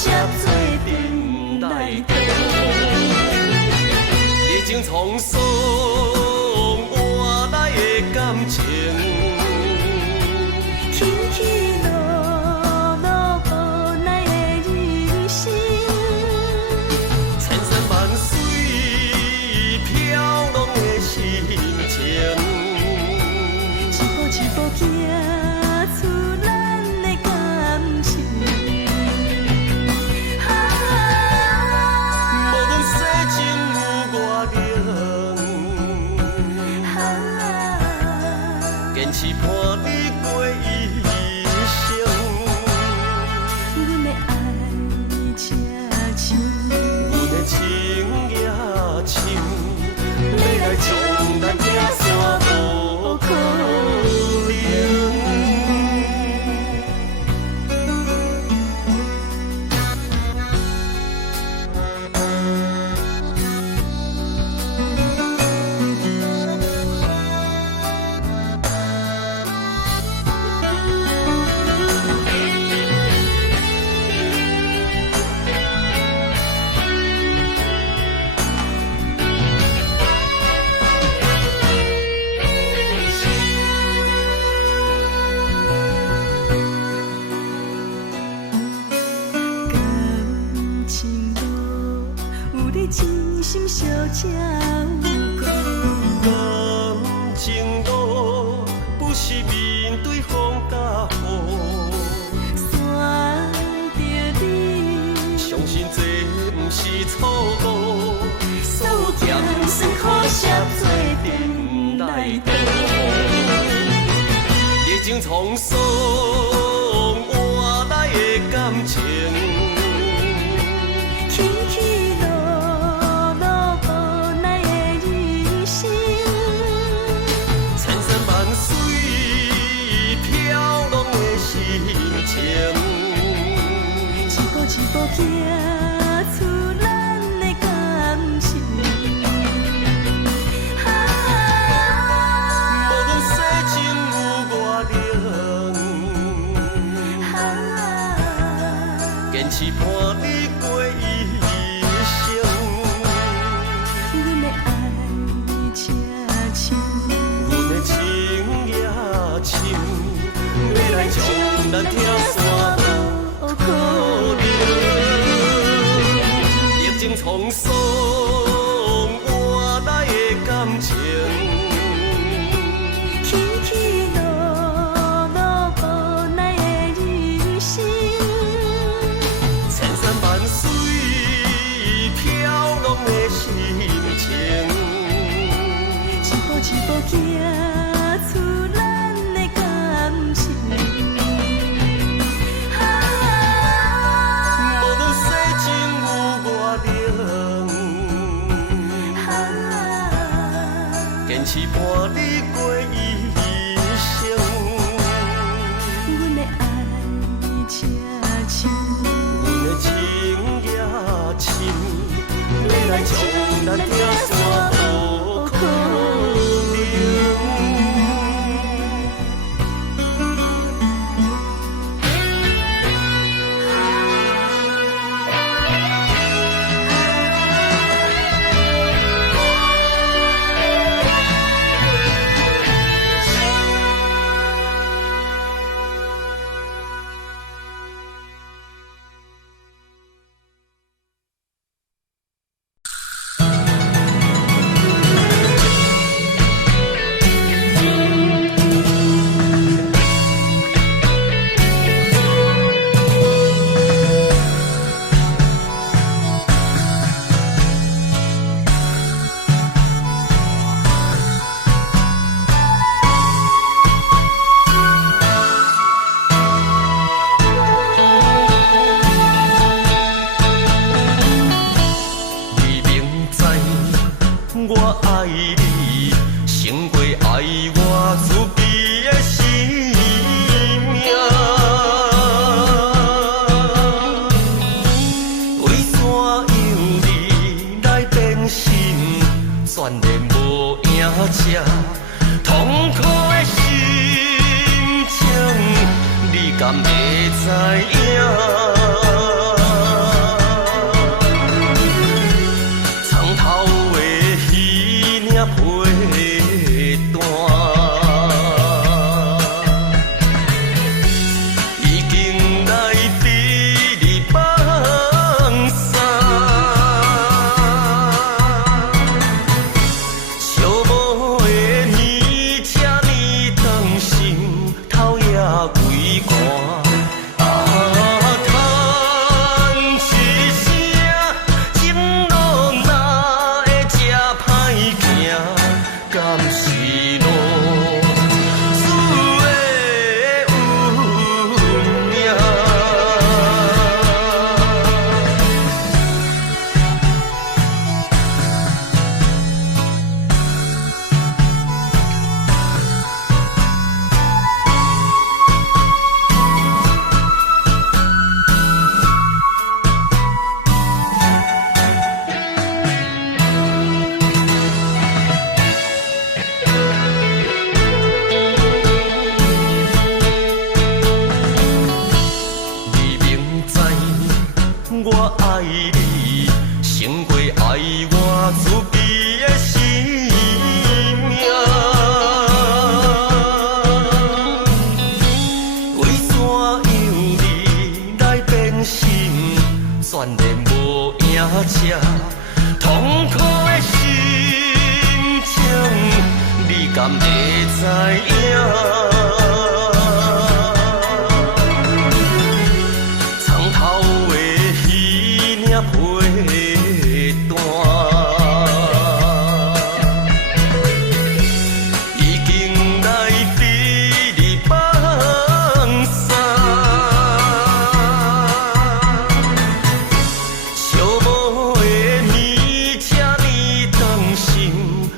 写做阵来逃。热情沧桑换来的感情，起起落落无奈的人生，千山万水飘浪的心情，一步一步行出咱的感情。无论世情有偌冷，坚持伴你过一生。阮的爱车像，阮的情也深，要来将咱行山无可能。感情路有你真心相照顾。感情路不是面对风甲雨，选着你，相信这不是错误，所有咸酸苦涩做阵来逃。热情沧桑换来的感情，起起落落无奈的人生，千山万水飘浪的心情，一步一步行出咱的感情。无论世情有偌冷，坚持伴你过一生。阮的爱车像，阮的情也深，要来将咱听山无可能。热情沧桑换来的感情，起起落落无奈的人生，千山万水飘浪的心情，一步一步行出咱的感情。无论世情有偌冷，坚持伴你过一生。阮的爱车像，阮的情也深，要来将咱听山无可能。敢会知影？皮单，已经来逼你放散。寂寞的年，这呢长心头也规寒。我爱你，胜过爱我自己的生命。为怎样你来变心，全然无影遮痛苦的心情，你敢会知影？皮单，已经来逼你放散。寂寞的年，这呢长心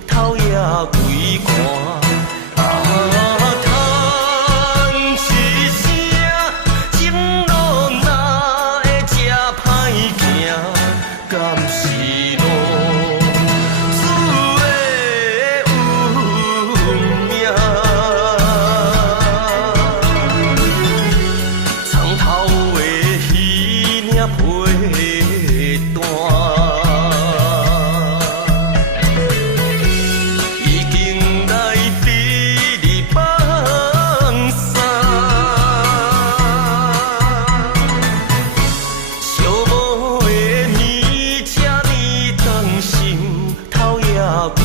头也规寒。甘是路，死的运命。床头的鱼领皮单，已经来逼你放散。寂寞的年，这呢长心头也规